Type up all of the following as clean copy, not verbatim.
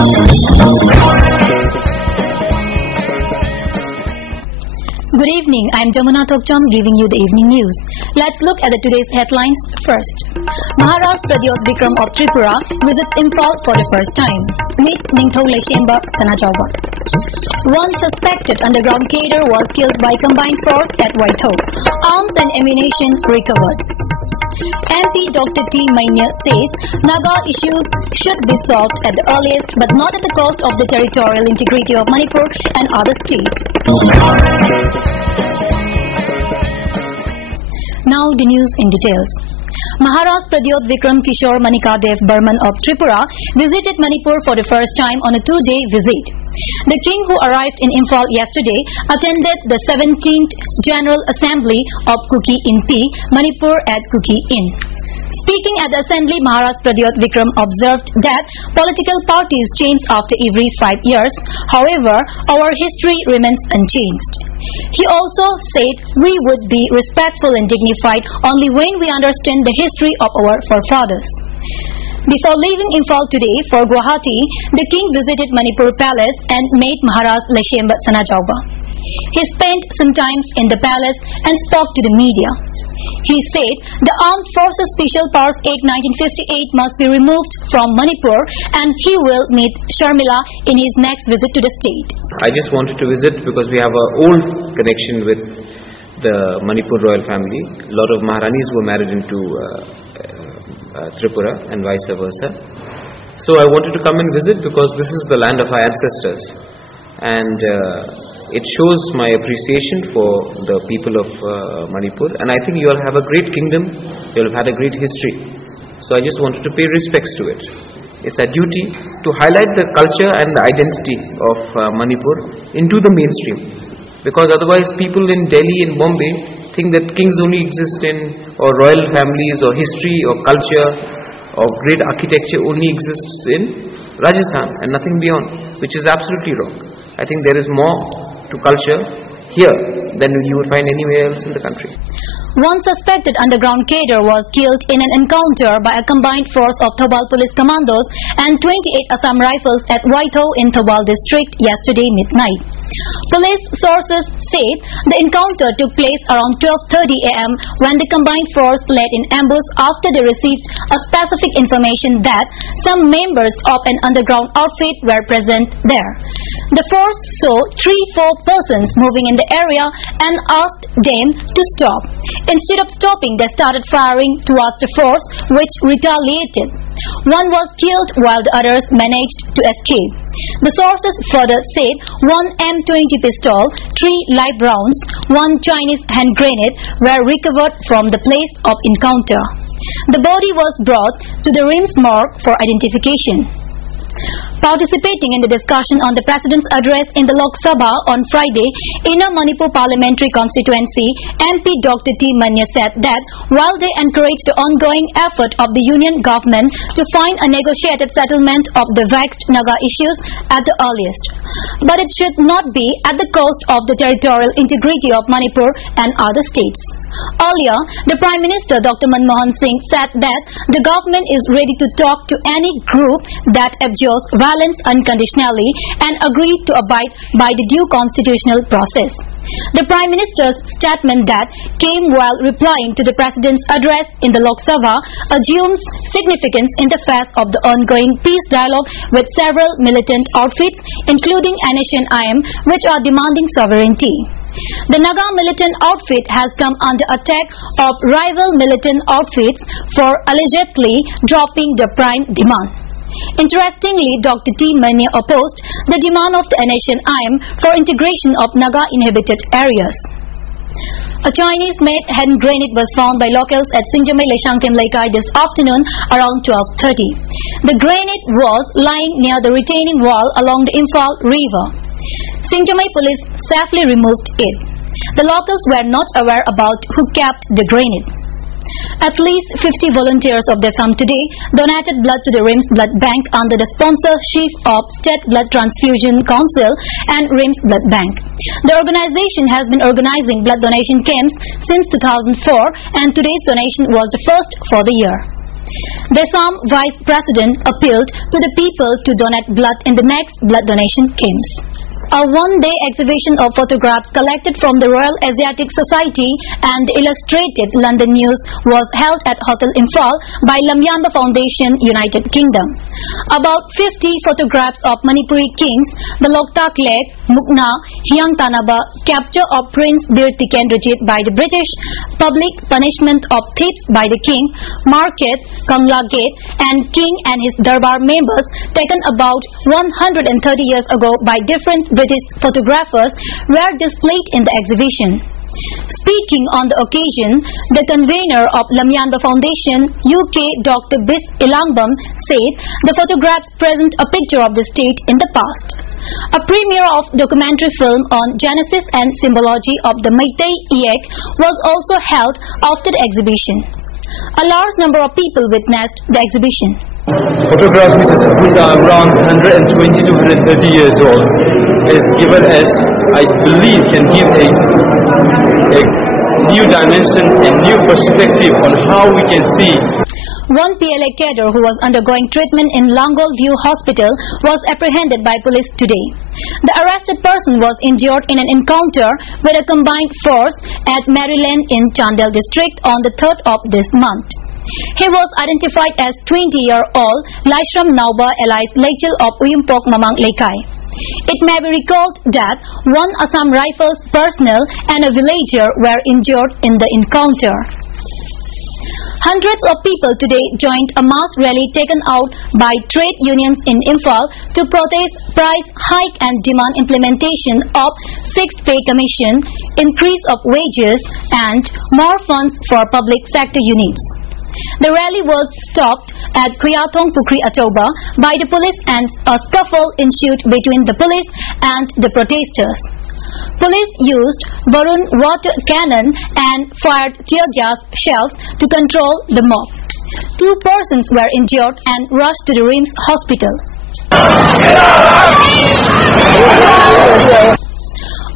Good evening, I am Jamuna Thokcham giving you the evening news. Let's look at today's headlines first. Maharaj Pradyot Vikram of Tripura visits Imphal for the first time. Meets Ningthau Leshemba Sanajauba. One suspected underground cadre was killed by combined force at Waithau. Arms and ammunition recovered. MP Dr. T. Mainya says Naga issues should be solved at the earliest but not at the cost of the territorial integrity of Manipur and other states. Now the news in details. Maharaj Pradyot Vikram Kishore Manikadev Burman of Tripura visited Manipur for the first time on a two-day visit. The king, who arrived in Imphal yesterday, attended the 17th General Assembly of Kuki in P, Manipur at Kuki Inn. Speaking at the assembly, Maharaj Pradyot Vikram observed that political parties change after every 5 years. However, our history remains unchanged. He also said we would be respectful and dignified only when we understand the history of our forefathers. Before leaving Imphal today for Guwahati, the king visited Manipur Palace and met Maharaj Leshemba Sanajauba. He spent some time in the palace and spoke to the media. He said the Armed Forces Special Powers Act 1958 must be removed from Manipur and he will meet Sharmila in his next visit to the state. I just wanted to visit because we have an old connection with the Manipur royal family. A lot of Maharanis were married into Tripura and vice versa. So I wanted to come and visit because this is the land of our ancestors, and it shows my appreciation for the people of Manipur, and I think you all have a great kingdom, you all have had a great history. So I just wanted to pay respects to it. It's a duty to highlight the culture and the identity of Manipur into the mainstream, because otherwise people in Delhi and Bombay think that kings only exist in, or royal families or history or culture or great architecture only exists in Rajasthan and nothing beyond, which is absolutely wrong. I think there is more to culture here than you would find anywhere else in the country. One suspected underground cadre was killed in an encounter by a combined force of Thobal police commandos and 28 Assam rifles at Waithau in Thobal district yesterday midnight. Police sources said the encounter took place around 12:30 am when the combined force led in ambush after they received a specific information that some members of an underground outfit were present there. The force saw 3-4 persons moving in the area and asked them to stop. Instead of stopping, they started firing towards the force, which retaliated. One was killed while the others managed to escape. The sources further said one M20 pistol, 3 live rounds, 1 Chinese hand grenade were recovered from the place of encounter. The body was brought to the RIMS morgue for identification. Participating in the discussion on the President's address in the Lok Sabha on Friday, Inner Manipur Parliamentary Constituency, MP Dr. T. Mainya said that while they encourage the ongoing effort of the Union government to find a negotiated settlement of the vexed Naga issues at the earliest, but it should not be at the cost of the territorial integrity of Manipur and other states. Earlier, the Prime Minister Dr. Manmohan Singh said that the government is ready to talk to any group that abjures violence unconditionally and agree to abide by the due constitutional process. The Prime Minister's statement that came while replying to the President's address in the Lok Sabha assumes significance in the face of the ongoing peace dialogue with several militant outfits, including NSNIM, which are demanding sovereignty. The Naga militant outfit has come under attack of rival militant outfits for allegedly dropping the prime demand. Interestingly, Dr. T. Mainya opposed the demand of the NSNIM for integration of Naga inhabited areas. A Chinese-made hand grenade was found by locals at Singjamai Leshangtem Laikai this afternoon around 12:30. The grenade was lying near the retaining wall along the Imphal River. Singjamai police safely removed it. The locals were not aware about who kept the grenade. At least 50 volunteers of the Assam today donated blood to the RIMS Blood Bank under the sponsorship of State Blood Transfusion Council and RIMS Blood Bank. The organization has been organizing blood donation camps since 2004, and today's donation was the first for the year. The Assam Vice President appealed to the people to donate blood in the next blood donation camps. A one-day exhibition of photographs collected from the Royal Asiatic Society and Illustrated London News was held at Hotel Imphal by Lamyamba Foundation, United Kingdom. About 50 photographs of Manipuri kings, the Loktak Lake, Mukna, Hyang Tanaba, capture of Prince Bir Tikendrajit by the British, public punishment of thieves by the king, market, Kangla Gate, and king and his Darbar members taken about 130 years ago by different British photographers were displayed in the exhibition. Speaking on the occasion, the convener of Lamyamba Foundation, UK, Dr. Bis Ilangbam, said the photographs present a picture of the state in the past. A premiere of documentary film on Genesis and symbology of the Meitei Iek was also held after the exhibition. A large number of people witnessed the exhibition. Photographs which are around 120 to 130 years old is given as, I believe, can give a new dimension, a new perspective on how we can see. One PLA cadre who was undergoing treatment in Langol View Hospital was apprehended by police today. The arrested person was injured in an encounter with a combined force at Maryland in Chandel district on the 3rd of this month. He was identified as 20-year-old Laishram Nauba alias Lechil of Uyumpok Mamang Lekai. It may be recalled that one Assam Rifles personnel and a villager were injured in the encounter. Hundreds of people today joined a mass rally taken out by trade unions in Imphal to protest price hike and demand implementation of 6th Pay Commission, increase of wages and more funds for public sector units. The rally was stopped at Kuyathong Pukri Atoba by the police and a scuffle ensued between the police and the protesters. Police used Varun water cannon and fired tear gas shells to control the mob. 2 persons were injured and rushed to the RIMS hospital.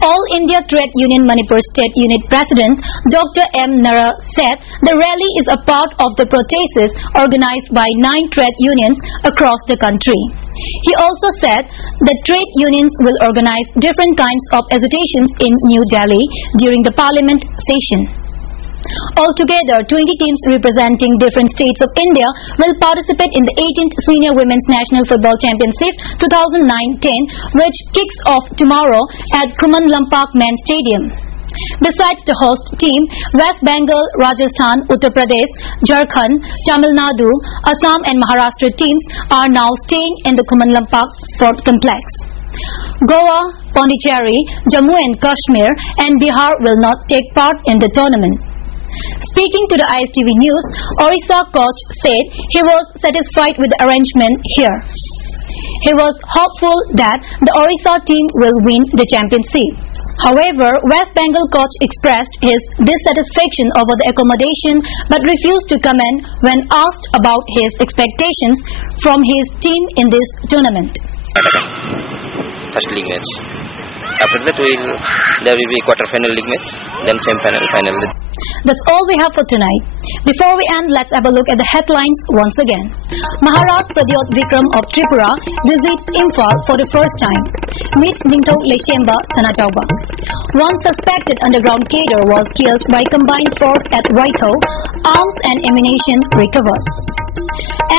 All India Trade Union Manipur State Unit President Dr. M. Nara said the rally is a part of the protests organized by 9 trade unions across the country. He also said the trade unions will organize different kinds of agitations in New Delhi during the Parliament session. Altogether, 20 teams representing different states of India will participate in the 18th Senior Women's National Football Championship 2009-10, which kicks off tomorrow at Khuman Lampak Main Stadium. Besides the host team, West Bengal, Rajasthan, Uttar Pradesh, Jharkhand, Tamil Nadu, Assam and Maharashtra teams are now staying in the Khuman Lampak Sport Complex. Goa, Pondicherry, Jammu and Kashmir and Bihar will not take part in the tournament. Speaking to the ISTV News, Orissa coach said he was satisfied with the arrangement here. He was hopeful that the Orissa team will win the championship. However, West Bengal coach expressed his dissatisfaction over the accommodation but refused to comment when asked about his expectations from his team in this tournament. First league match. After that, there will be quarter-final league match, then semi-final, final. That's all we have for tonight. Before we end, let's have a look at the headlines once again. Maharaj Pradyot Vikram of Tripura visits Imphal for the first time. Meets Ningthau Leshemba Sanachauba. One suspected underground cadre was killed by combined force at Waitho. Arms and ammunition recovered.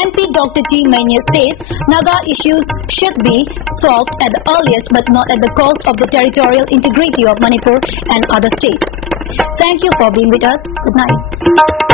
MP Dr. T. Mania says Naga issues should be solved at the earliest but not at the cost of the territorial integrity of Manipur and other states. Thank you for being with us. Good night.